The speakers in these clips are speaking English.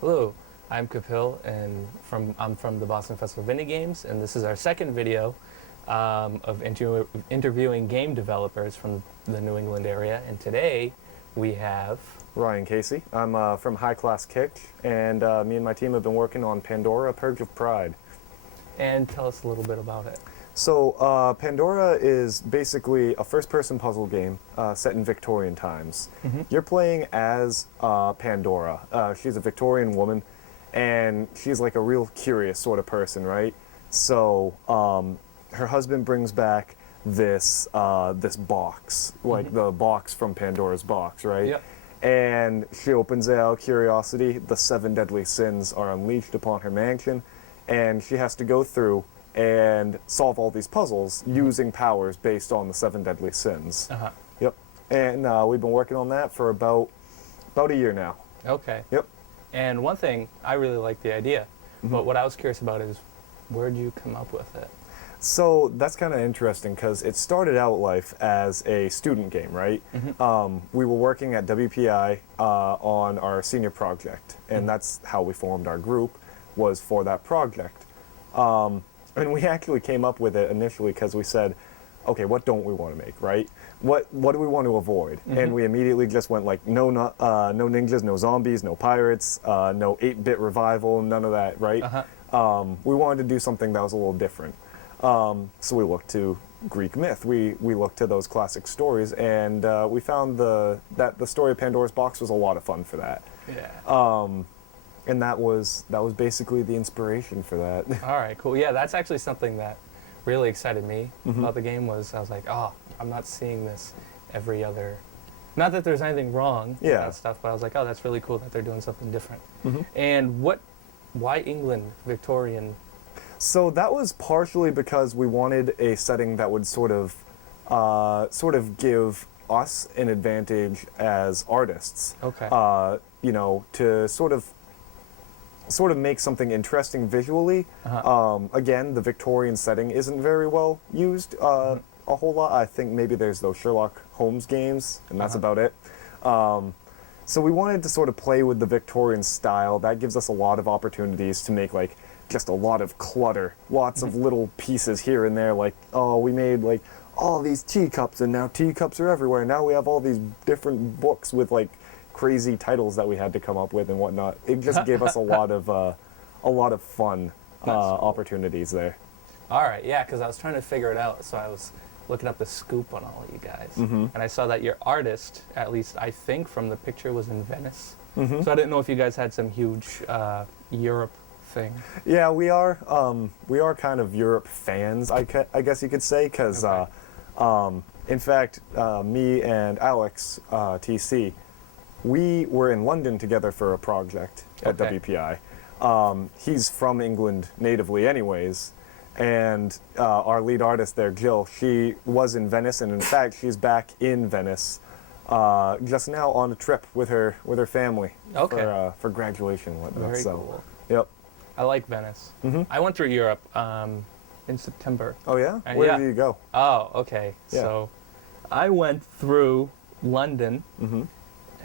Hello, I'm Kapil, and I'm from the Boston Festival of Indie Games, and this is our second video of interviewing game developers from the New England area. And today we have Ryan Casey. I'm from High Class Kitsch, and me and my team have been working on Pandora, Purge of Pride. And tell us a little bit about it. So Pandora is basically a first-person puzzle game set in Victorian times. You're playing as Pandora. She's a Victorian woman, and she's like a real curious sort of person, right? So her husband brings back this this box, like the box from Pandora's box, right? Yep. And she opens it out of curiosity. The 7 deadly sins are unleashed upon her mansion, and she has to go through and solve all these puzzles using powers based on the 7 deadly sins. Yep. And we've been working on that for about a year now. Okay. Yep. And one thing, I really like the idea, but what I was curious about is, where'd you come up with it? So that's kind of interesting because it started out life as a student game, right? We were working at WPI on our senior project, and that's how we formed our group, was for that project. And we actually came up with it initially because we said, okay, what don't we want to make, right? What do we want to avoid? And we immediately just went like, no ninjas, no zombies, no pirates, no 8-bit revival, none of that, right? We wanted to do something that was a little different. So we looked to Greek myth. We looked to those classic stories, and we found that the story of Pandora's box was a lot of fun for that. Yeah. And that was basically the inspiration for that. All right, cool. Yeah, that's actually something that really excited me about the game. I was like, oh, I'm not seeing this every other. Not that there's anything wrong with that stuff, but I was like, oh, that's really cool that they're doing something different. And why England, Victorian? So that was partially because we wanted a setting that would sort of give us an advantage as artists. Okay. You know, to sort of make something interesting visually. Again, the Victorian setting isn't very well used a whole lot. I think maybe there's those Sherlock Holmes games, and that's about it. So we wanted to sort of play with the Victorian style. That gives us a lot of opportunities to make like just a lot of clutter, lots of little pieces here and there. Like, oh, we made like all these teacups, and now teacups are everywhere. Now we have all these different books with like crazy titles that we had to come up with and whatnot. It just gave us a lot of fun opportunities there. All right, yeah, because I was trying to figure it out, so I was looking up the scoop on all of you guys, and I saw that your artist, at least I think from the picture, was in Venice. So I didn't know if you guys had some huge Europe thing. Yeah, we are kind of Europe fans, I guess you could say, because in fact, me and Alex TC, we were in London together for a project at WPI. He's from England natively anyways, and our lead artist there, Jill, she was in Venice, and in fact she's back in Venice just now on a trip with her family for graduation and whatnot. Very cool. Yep. I like Venice. I went through Europe in September. Oh yeah? Where did you go? Oh, okay. Yeah. So I went through London.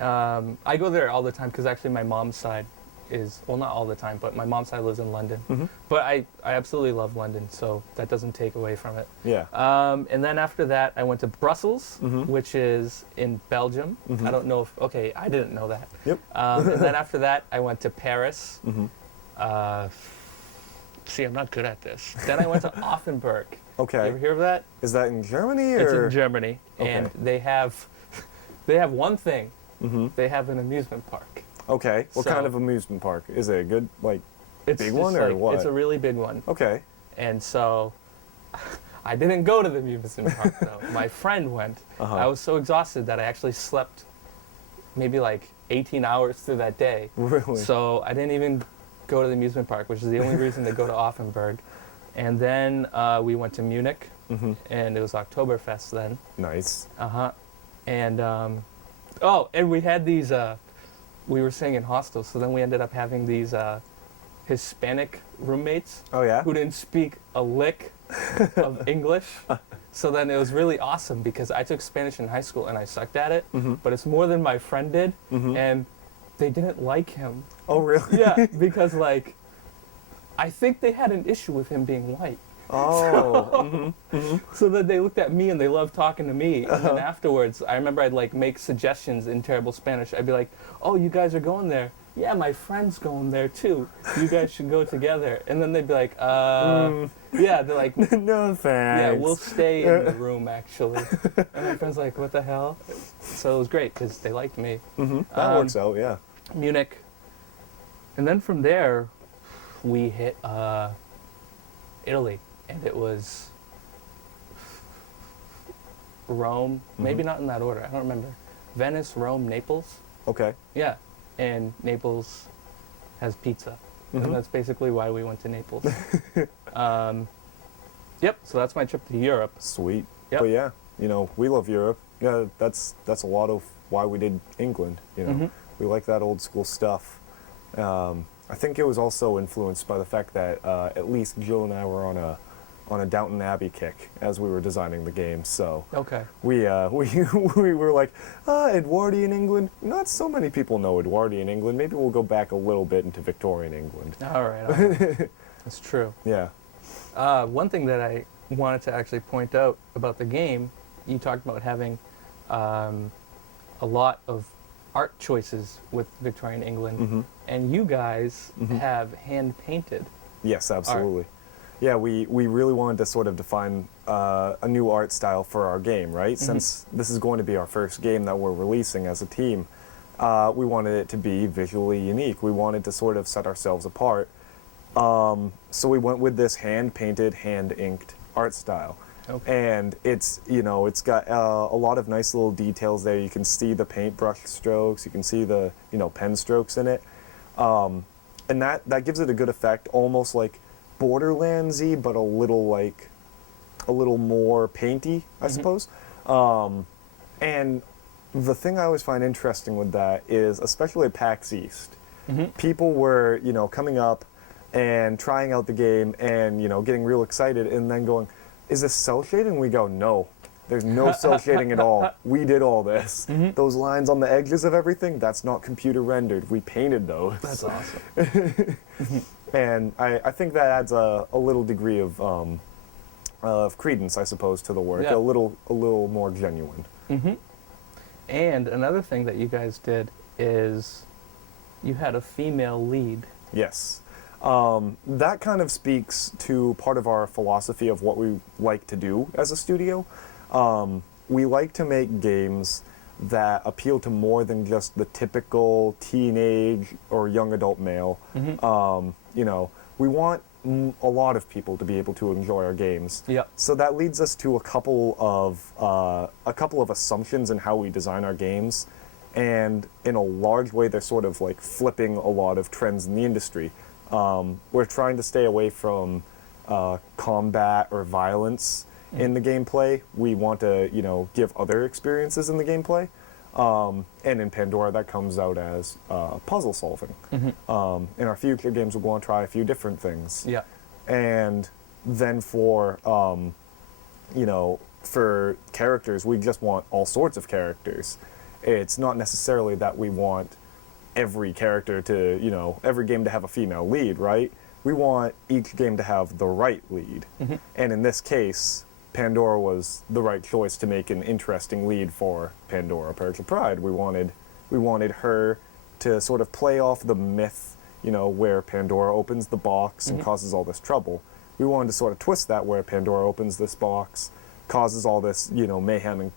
I go there all the time because actually my mom's side is, well, not all the time, but my mom's side lives in London. But I absolutely love London, so that doesn't take away from it. Yeah. And then after that, I went to Brussels, which is in Belgium. I don't know if, okay, I didn't know that. Yep. And then after that, I went to Paris. See, I'm not good at this. Then I went to Offenburg. Okay. You ever hear of that? Is that in Germany, or? It's in Germany, Okay. and they have one thing. They have an amusement park. Okay. What kind So- of amusement park? Is it a good, like, It's big just one, or like, what? It's a really big one. Okay. And so I didn't go to the amusement park, though. My friend went. I was so exhausted that I actually slept maybe like 18 hours through that day. Really? So I didn't even go to the amusement park, which is the only reason to go to Offenburg. And then we went to Munich, and it was Oktoberfest then. Nice. And and we had these. We were staying in hostels, so then we ended up having these Hispanic roommates. Oh yeah? Who didn't speak a lick of English. So then it was really awesome because I took Spanish in high school and I sucked at it, but it's more than my friend did. And they didn't like him. Oh, really? Yeah, because like, I think they had an issue with him being white. Oh. So that they looked at me and they loved talking to me. And then afterwards, I remember I'd like make suggestions in terrible Spanish. I'd be like, "Oh, you guys are going there? Yeah, my friend's going there too. You guys should go together." And then they'd be like, yeah, they're like, No thanks. "Yeah, we'll stay in the room actually." And my friend's like, "What the hell?" So it was great because they liked me. That works out, yeah. Munich. And then from there, we hit Italy. And it was Rome, maybe not in that order, I don't remember. Venice, Rome, Naples. Okay. Yeah, and Naples has pizza. And that's basically why we went to Naples. Yep, so that's my trip to Europe. Sweet. Yep. But yeah, you know, we love Europe. Yeah, that's a lot of why we did England, you know. We like that old school stuff. I think it was also influenced by the fact that at least Jill and I were on a Downton Abbey kick as we were designing the game. So Okay. we were like, Edwardian England. Not so many people know Edwardian England. Maybe we'll go back a little bit into Victorian England. All right. That's true. Yeah. One thing that I wanted to actually point out about the game, you talked about having a lot of art choices with Victorian England, and you guys have hand-painted. Yes, absolutely. Yeah, we really wanted to sort of define a new art style for our game, right? Since this is going to be our first game that we're releasing as a team, we wanted it to be visually unique. We wanted to sort of set ourselves apart. So we went with this hand-painted, hand-inked art style. Okay. And it's, you know, it's got a lot of nice little details there. You can see the paintbrush strokes, you can see the, you know, pen strokes in it. And that gives it a good effect, almost like Borderlands-y, but a little more painty, I suppose. And the thing I always find interesting with that is, especially at PAX East, people were, you know, coming up and trying out the game and, you know, getting real excited and then going, "Is this cell shading?" We go, "No, there's no cell shading at all. We did all this. Those lines on the edges of everything, that's not computer rendered. We painted those." That's awesome. And I think that adds a little degree of credence, I suppose, to the work. Yeah. A little more genuine. And another thing that you guys did is you had a female lead. Yes. That kind of speaks to part of our philosophy of what we like to do as a studio. We like to make games that appeal to more than just the typical teenage or young adult male. You know, we want a lot of people to be able to enjoy our games. Yep. So that leads us to a couple of assumptions in how we design our games, and in a large way, they're sort of like flipping a lot of trends in the industry. We're trying to stay away from combat or violence in the gameplay. We want to, you know, give other experiences in the gameplay. And in Pandora, that comes out as puzzle solving. In our future games, we're going to try a few different things. Yeah. And then for, you know, for characters, we just want all sorts of characters. It's not necessarily that we want every character to, you know, every game to have a female lead, right? We want each game to have the right lead. And in this case, Pandora was the right choice to make an interesting lead for Pandora, Purge of Pride. We wanted her to sort of play off the myth, you know, where Pandora opens the box and causes all this trouble. We wanted to sort of twist that, where Pandora opens this box, causes all this, you know, mayhem and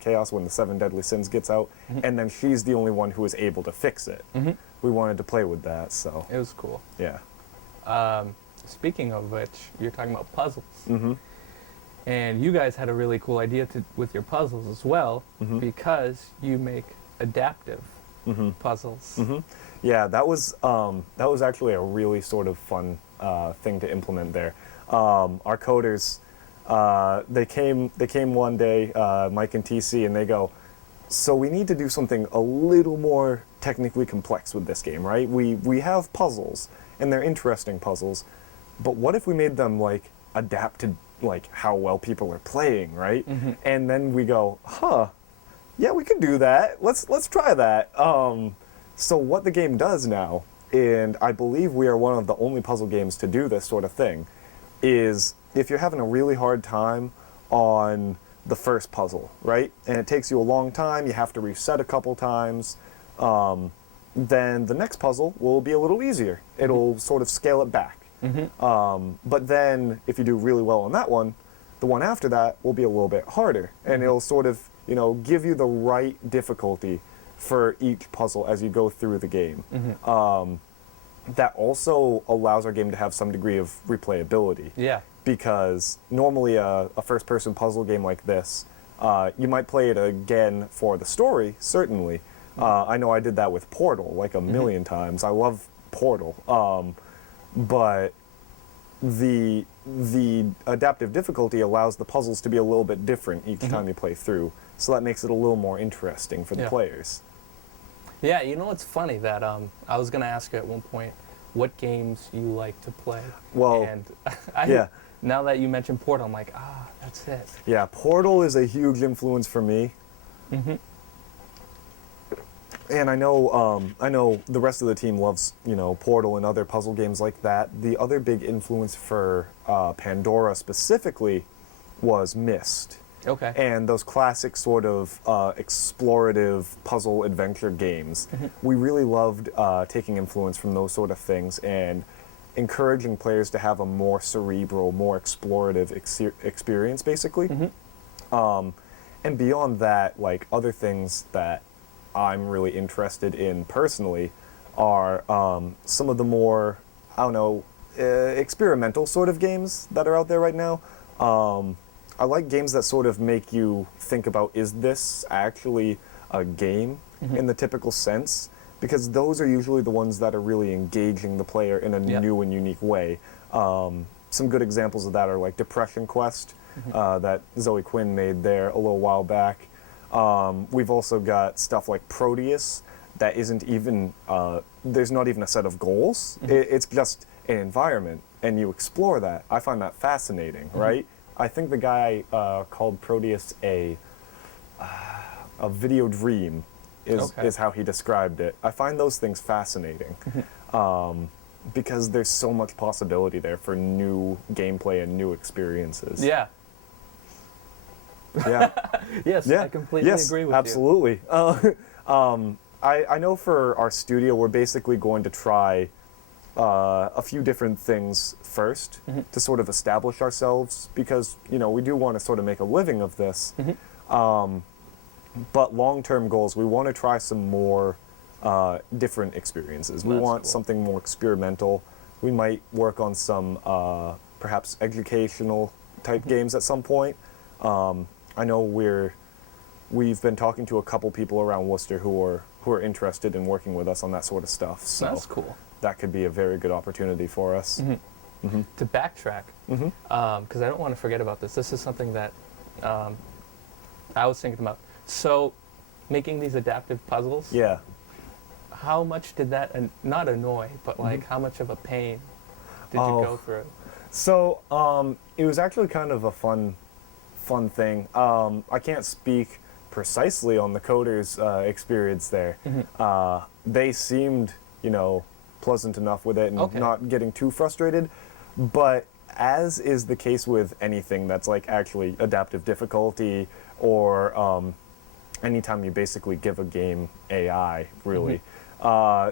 chaos when the 7 deadly sins gets out, and then she's the only one who is able to fix it. We wanted to play with that, so. It was cool. Yeah. Speaking of which, you're talking about puzzles. And you guys had a really cool idea with your puzzles as well, because you make adaptive puzzles. Yeah, that was actually a really sort of fun thing to implement there. Our coders, they came one day, Mike and TC, and they go, "So we need to do something a little more technically complex with this game, right? We have puzzles, and they're interesting puzzles, but what if we made them like adapt to like how well people are playing, right?" And then we go, yeah, we could do that. Let's try that. So what the game does now, and I believe we are one of the only puzzle games to do this sort of thing, is if you're having a really hard time on the first puzzle, right? And it takes you a long time, you have to reset a couple times, then the next puzzle will be a little easier. It'll sort of scale it back. But then if you do really well on that one, the one after that will be a little bit harder. And it'll sort of, you know, give you the right difficulty for each puzzle as you go through the game. That also allows our game to have some degree of replayability. Yeah. Because normally a first-person puzzle game like this, you might play it again for the story, certainly. I know I did that with Portal like a million times. I love Portal. But the adaptive difficulty allows the puzzles to be a little bit different each time you play through. So that makes it a little more interesting for the players. Yeah, you know what's funny that I was going to ask you at one point what games you like to play. Well, and now that you mentioned Portal, I'm like, that's it. Yeah, Portal is a huge influence for me. And I know the rest of the team loves, you know, Portal and other puzzle games like that. The other big influence for Pandora specifically was Myst. Okay. And those classic sort of explorative puzzle adventure games. We really loved taking influence from those sort of things and encouraging players to have a more cerebral, more explorative experience, basically. And beyond that, like, other things that I'm really interested in personally are some of the more, I don't know, experimental sort of games that are out there right now. I like games that sort of make you think about, is this actually a game in the typical sense? Because those are usually the ones that are really engaging the player in a new and unique way. Some good examples of that are like Depression Quest that Zoe Quinn made there a little while back. We've also got stuff like Proteus that isn't even, there's not even a set of goals. It's just an environment, and you explore that. I find that fascinating, right? I think the guy called Proteus a video dream is how he described it. I find those things fascinating because there's so much possibility there for new gameplay and new experiences. Yeah. Yeah. Yes, I completely agree with absolutely. I know for our studio, we're basically going to try a few different things first to sort of establish ourselves, because, you know, we do want to sort of make a living of this. But long-term goals, we want to try some more different experiences. We want something more experimental. We might work on some perhaps educational type games at some point. I know we've been talking to a couple people around Worcester who are interested in working with us on that sort of stuff. So that's cool. That could be a very good opportunity for us. To backtrack, because I don't want to forget about this. This is something that I was thinking about. So, making these adaptive puzzles. Yeah. How much did that not annoy, but like how much of a pain did you go through? So it was actually kind of a fun thing. I can't speak precisely on the coders' experience there. They seemed, you know, pleasant enough with it and not getting too frustrated. But as is the case with anything that's like actually adaptive difficulty or anytime you basically give a game AI, really,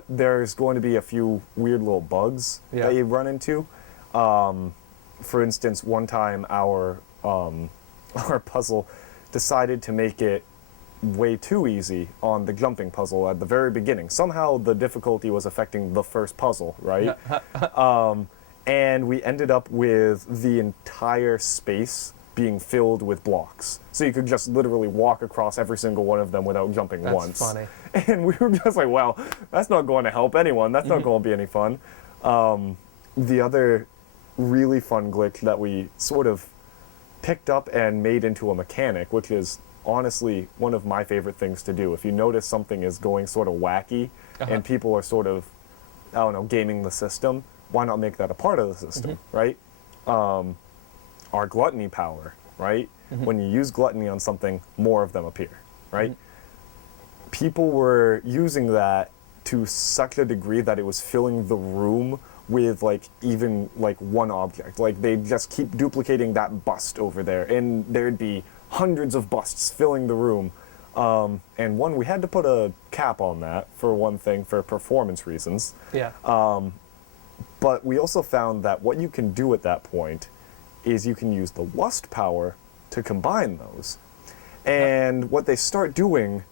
there's going to be a few weird little bugs that you run into. For instance, one time our puzzle decided to make it way too easy on the jumping puzzle at the very beginning. Somehow the difficulty was affecting the first puzzle, right? And we ended up with the entire space being filled with blocks. So you could just literally walk across every single one of them without jumping once. That's funny. And we were just like, wow, that's not going to help anyone. That's not going to be any fun. The other really fun glitch that we sort of picked up and made into a mechanic, which is honestly one of my favorite things to do. If you notice something is going sort of wacky and people are sort of, I don't know, gaming the system, why not make that a part of the system, right? Our gluttony power, right? When you use gluttony on something, more of them appear, right? People were using that to such a degree that it was filling the room with like even like one object. Like they'd just keep duplicating that bust over there, and there'd be hundreds of busts filling the room. And one, we had to put a cap on that for one thing, for performance reasons. Yeah. But we also found that what you can do at that point is you can use the lust power to combine those. And what they start doing,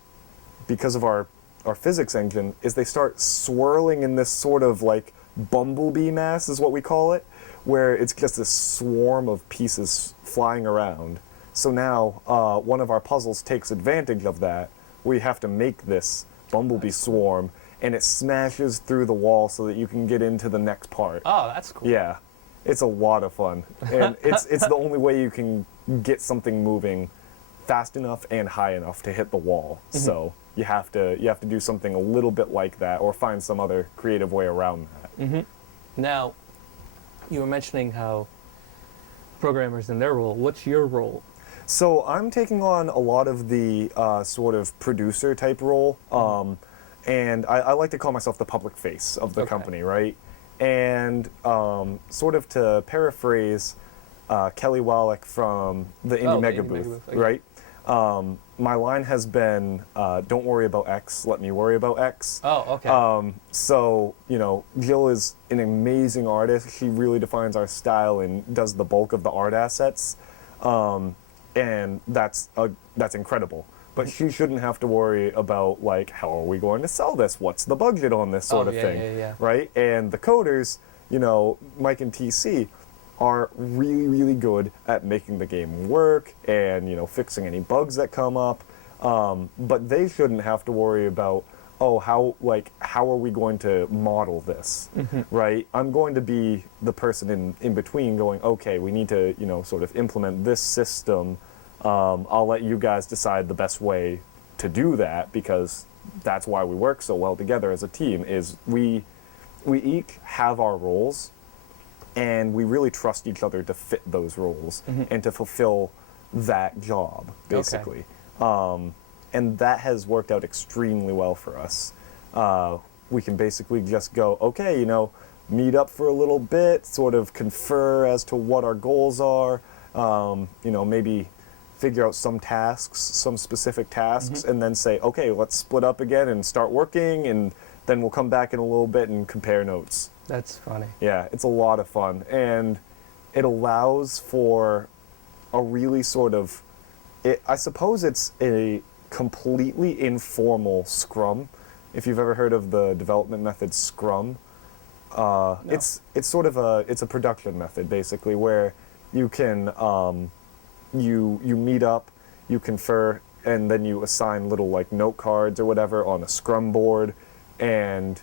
because of our physics engine, is they start swirling in this sort of like bumblebee mass is what we call it, where it's just this swarm of pieces flying around. So now one of our puzzles takes advantage of that. We have to make this bumblebee swarm, and it smashes through the wall so that you can get into the next part. Oh, that's cool. Yeah, it's a lot of fun, and it's the only way you can get something moving fast enough and high enough to hit the wall. Mm-hmm. So you have to do something a little bit like that, or find some other creative way around that. Mm-hmm. Now, you were mentioning how programmers in their role. What's your role? So I'm taking on a lot of the sort of producer type role. And I like to call myself the public face of the company, right? And sort of to paraphrase Kelly Wallach from the Indie Mega Booth, right? My line has been, don't worry about X, let me worry about X. Oh, okay. So, you know, Jill is an amazing artist. She really defines our style and does the bulk of the art assets. And that's incredible. But she shouldn't have to worry about, like, how are we going to sell this? What's the budget on this sort of thing, right? And the coders, you know, Mike and TC, are really, really good at making the game work and, you know, fixing any bugs that come up. But they shouldn't have to worry about, oh, how are we going to model this, right? I'm going to be the person in between going, okay, we need to, you know, sort of implement this system. I'll let you guys decide the best way to do that, because that's why we work so well together as a team, is we each have our roles, and we really trust each other to fit those roles and to fulfill that job, basically. Okay. And that has worked out extremely well for us. We can basically just go, okay, you know, meet up for a little bit, sort of confer as to what our goals are, you know, maybe figure out some tasks, some specific tasks, and then say, okay, let's split up again and start working, and then we'll come back in a little bit and compare notes. That's funny. Yeah, it's a lot of fun, and it allows for a really sort of, I suppose it's a completely informal Scrum. If you've ever heard of the development method Scrum, no. It's sort of a production method, basically, where you can you meet up, you confer, and then you assign little like note cards or whatever on a Scrum board, and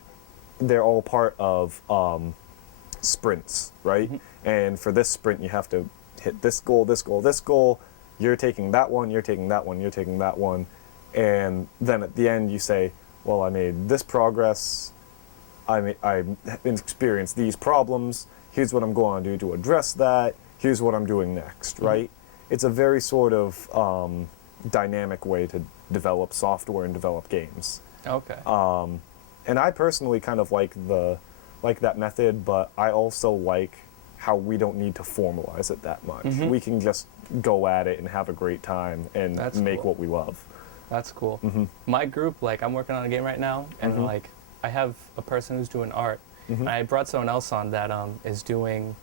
they're all part of sprints, right? And for this sprint, you have to hit this goal, this goal, this goal. You're taking that one, you're taking that one, you're taking that one. And then at the end, you say, well, I made this progress. I experienced these problems. Here's what I'm going to do to address that. Here's what I'm doing next, right? It's a very sort of dynamic way to develop software and develop games. Okay. And I personally kind of like that method, but I also like how we don't need to formalize it that much. We can just go at it and have a great time and make what we love. That's cool. My group, like, I'm working on a game right now, and like, I have a person who's doing art, and I brought someone else on that is doing.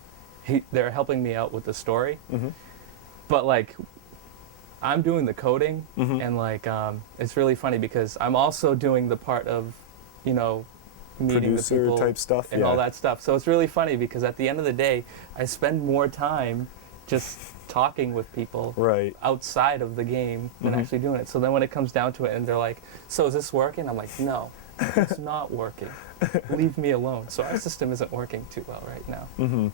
They're helping me out with the story, but like, I'm doing the coding, and like, it's really funny because I'm also doing the part of, you know, meeting producer the people type stuff and all that stuff. So it's really funny because at the end of the day, I spend more time just talking with people outside of the game than actually doing it. So then when it comes down to it and they're like, so is this working? I'm like, no, it's not working. Leave me alone. So our system isn't working too well right now.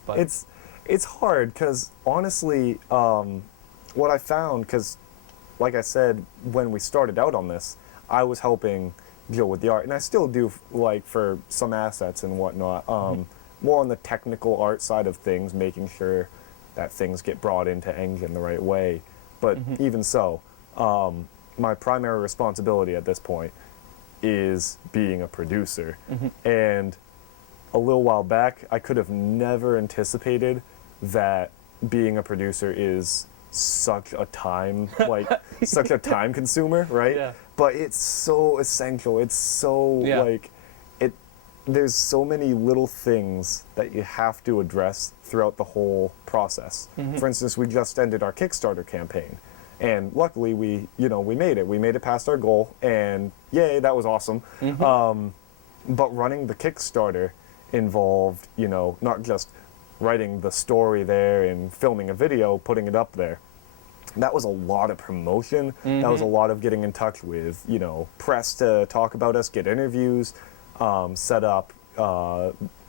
But it's hard because honestly, what I found, because like I said, when we started out on this, I was helping deal with the art, and I still do, like, for some assets and whatnot, more on the technical art side of things, making sure that things get brought into Engine the right way. But even so, my primary responsibility at this point is being a producer. Mm-hmm. And a little while back, I could have never anticipated that being a producer is such a time, like, such a time consumer, right? Yeah. But it's so essential. It's so, Yeah. like, there's so many little things that you have to address throughout the whole process. Mm-hmm. For instance, we just ended our Kickstarter campaign. And luckily, we made it. We made it past our goal, and yay, that was awesome. Mm-hmm. But running the Kickstarter involved, not just writing the story there and filming a video, putting it up there. That was a lot of promotion. Mm-hmm. That was a lot of getting in touch with, press to talk about us, get interviews, set up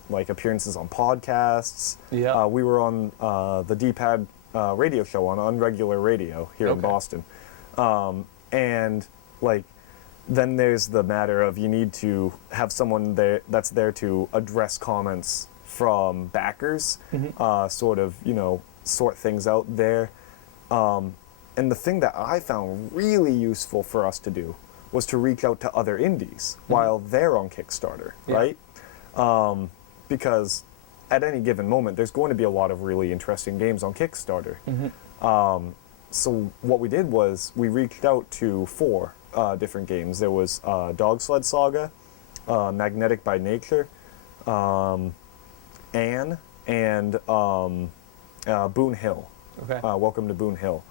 like appearances on podcasts. Yeah. We were on the D-Pad radio show on Unregular Radio here in Okay. Boston. And like, then there's the matter of you need to have someone there that's there to address comments from backers, Mm-hmm. sort of, sort things out there. And the thing that I found really useful for us to do was to reach out to other indies while they're on Kickstarter, Yeah. right? Because at any given moment, there's going to be a lot of really interesting games on Kickstarter. Mm-hmm. So what we did was we reached out to 4 different games. There was Dog Sled Saga, Magnetic by Nature, Anne, and Boone Hill. Okay. Welcome to Boone Hill.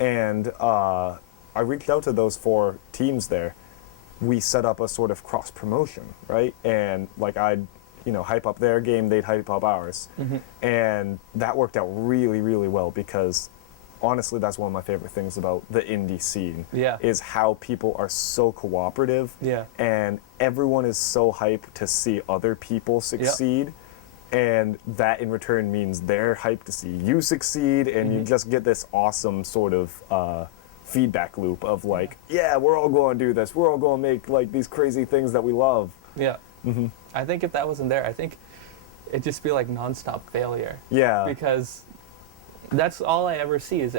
And I reached out to those 4 teams there. We set up a sort of cross promotion, right? And like I'd, hype up their game, they'd hype up ours. Mm-hmm. And that worked out really, really well because honestly, that's one of my favorite things about the indie scene. Yeah. Is how people are so cooperative. Yeah. And everyone is so hyped to see other people succeed. And that in return means they're hyped to see you succeed, and you just get this awesome sort of feedback loop of like, yeah, we're all going to do this. We're all going to make like these crazy things that we love. Yeah. Mm-hmm. I think if that wasn't there, I think it'd just be like nonstop failure. Yeah. Because that's all I ever see is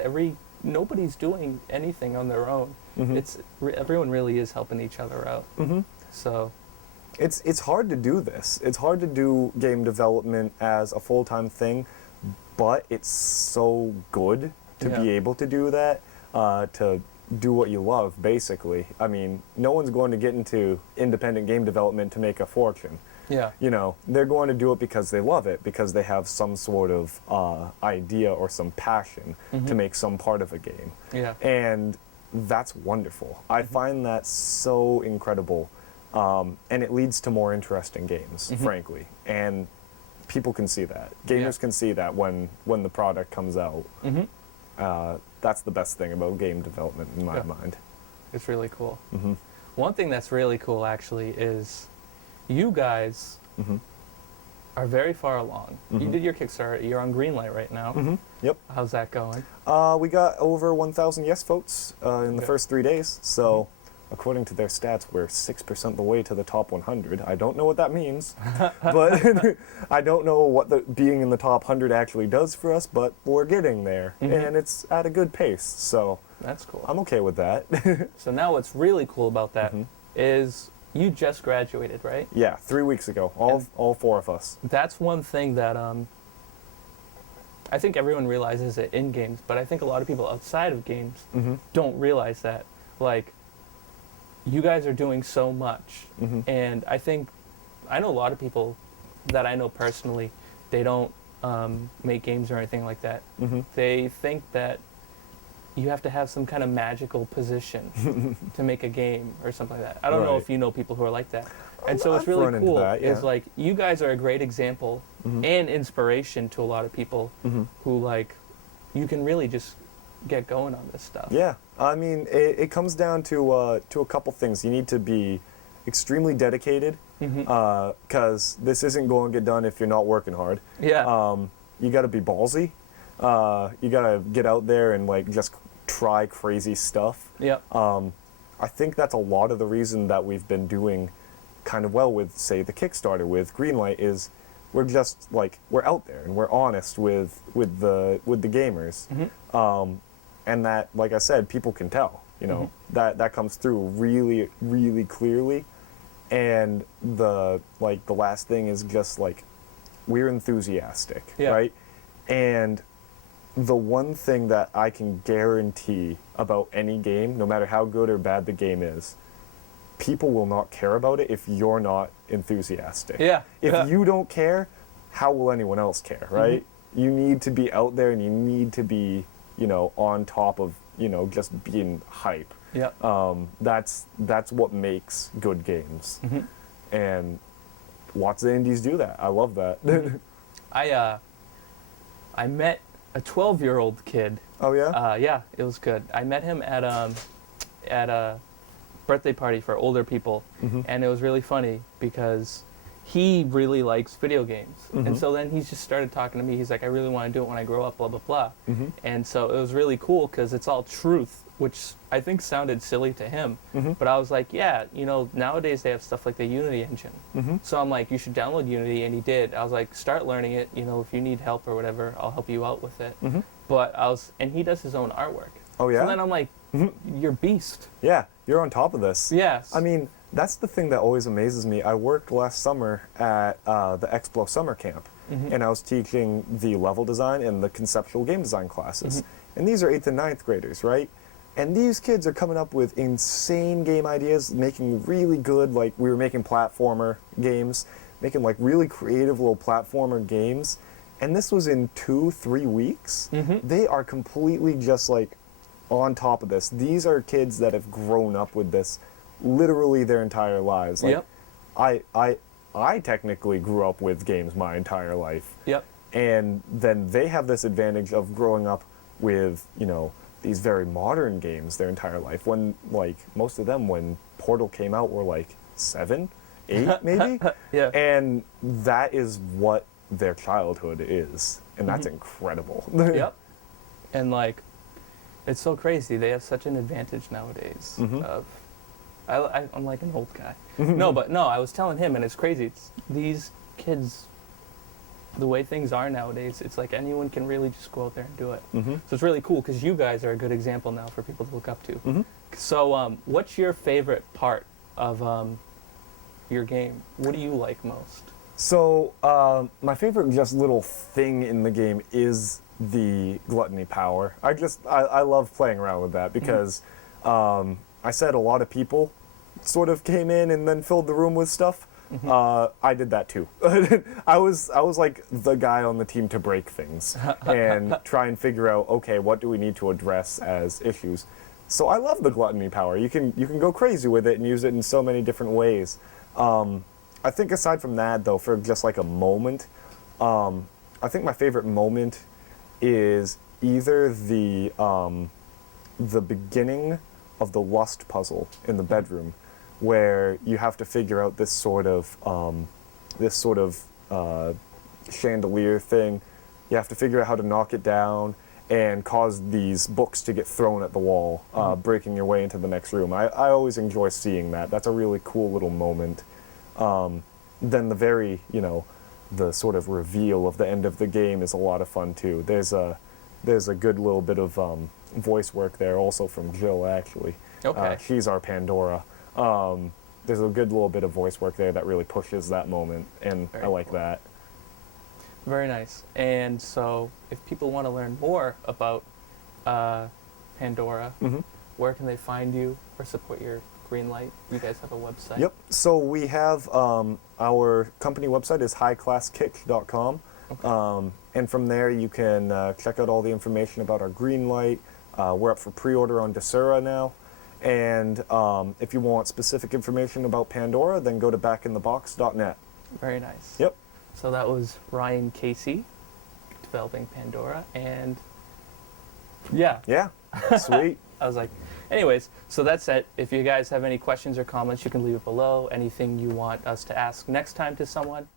nobody's doing anything on their own. Mm-hmm. Everyone really is helping each other out. Mm-hmm. So It's hard to do this. It's hard to do game development as a full-time thing, but it's so good to be able to do that, to do what you love, basically. I mean, no one's going to get into independent game development to make a fortune. yeah. They're going to do it because they love it, because they have some sort of idea or some passion to make some part of a game. Yeah. And that's wonderful. I find that so incredible. And it leads to more interesting games, frankly. And people can see that. Gamers can see that when the product comes out. That's the best thing about game development in my mind. It's really cool. Mm-hmm. One thing that's really cool, actually, is you guys are very far along. You did your Kickstarter. You're on Greenlight right now. Yep. How's that going? We got over 1,000 yes votes in the Okay. first 3 days. So, according to their stats, we're 6% the way to the top 100. I don't know what that means, but I don't know what being in the top 100 actually does for us, but we're getting there, and it's at a good pace. So, That's cool. I'm okay with that. So now what's really cool about that is you just graduated, right? Yeah, 3 weeks ago, all 4 of us. That's one thing that I think everyone realizes it in games, but I think a lot of people outside of games don't realize that. Like, you guys are doing so much, and I know a lot of people that I know personally, they don't make games or anything like that. They think that you have to have some kind of magical position to make a game or something like that. I don't know Right. if you know people who are like that. And so I've what's really run into cool that, yeah. is like you guys are a great example and inspiration to a lot of people who like you can really just get going on this stuff. Yeah, I mean, it comes down to a couple things. You need to be extremely dedicated, because this isn't going to get done if you're not working hard. Yeah. You got to be ballsy. You got to get out there and like just try crazy stuff. Yeah. I think that's a lot of the reason that we've been doing kind of well with, say, the Kickstarter with Greenlight is we're just like we're out there and we're honest with the gamers. And that, like I said, people can tell, that comes through really, really clearly. And the last thing is just like, we're enthusiastic, Yeah. right? And the one thing that I can guarantee about any game, no matter how good or bad the game is, people will not care about it if you're not enthusiastic. Yeah. If you don't care, how will anyone else care, right? You need to be out there and you need to be, on top of, just being hype. Yeah. That's what makes good games. And lots of indies do that. I love that. I met a 12-year-old kid. Oh yeah? Yeah, it was good. I met him at a birthday party for older people, and it was really funny because he really likes video games. And so then he just started talking to me. He's like, I really want to do it when I grow up, blah, blah, blah. And so it was really cool because it's all truth, which I think sounded silly to him. But I was like, yeah, nowadays they have stuff like the Unity engine. So I'm like, you should download Unity, and he did. I was like, start learning it. If you need help or whatever, I'll help you out with it. But and he does his own artwork. Oh yeah? So then I'm like, you're beast. Yeah, you're on top of this. Yes. I mean, that's the thing that always amazes me. I worked last summer at the Explo Summer Camp, and I was teaching the level design and the conceptual game design classes. And these are 8th and 9th graders, right? And these kids are coming up with insane game ideas, making really good, like we were making platformer games, making like really creative little platformer games. And this was in 2-3 weeks. They are completely just like on top of this. These are kids that have grown up with this literally their entire lives. Like, I technically grew up with games my entire life. And then they have this advantage of growing up with, these very modern games their entire life. When, like, most of them, when Portal came out, were like 7, 8 maybe? Yeah. And that is what their childhood is. And that's incredible. And, like, it's so crazy. They have such an advantage nowadays of... I'm like an old guy. No, I was telling him, and it's crazy. It's these kids, the way things are nowadays, it's like anyone can really just go out there and do it. So it's really cool because you guys are a good example now for people to look up to. So what's your favorite part of your game? What do you like most? So my favorite just little thing in the game is the gluttony power. I love playing around with that because I said a lot of people sort of came in and then filled the room with stuff. I did that too. I was like the guy on the team to break things and try and figure out, okay, what do we need to address as issues? So I love the gluttony power. You can go crazy with it and use it in so many different ways. I think aside from that though, for just like a moment, I think my favorite moment is either the beginning of the lust puzzle in the bedroom, where you have to figure out this sort of chandelier thing. You have to figure out how to knock it down and cause these books to get thrown at the wall, breaking your way into the next room. I always enjoy seeing that. That's a really cool little moment. Then the sort of reveal of the end of the game is a lot of fun too. There's a good little bit of voice work there, also from Jill, actually. Okay. She's our Pandora. There's a good little bit of voice work there that really pushes that moment, and I like that. Very nice. And so, if people want to learn more about Pandora, where can they find you or support your Greenlight? You guys have a website? Yep. So we have our company website is highclasskitsch.com. Okay. And from there you can check out all the information about our Greenlight. We're up for pre-order on Desura now. And if you want specific information about Pandora, then go to backinthebox.net. Very nice. Yep. So that was Ryan Casey, developing Pandora, and yeah. Yeah, sweet. I was like, anyways, so that's it. If you guys have any questions or comments, you can leave it below. Anything you want us to ask next time to someone,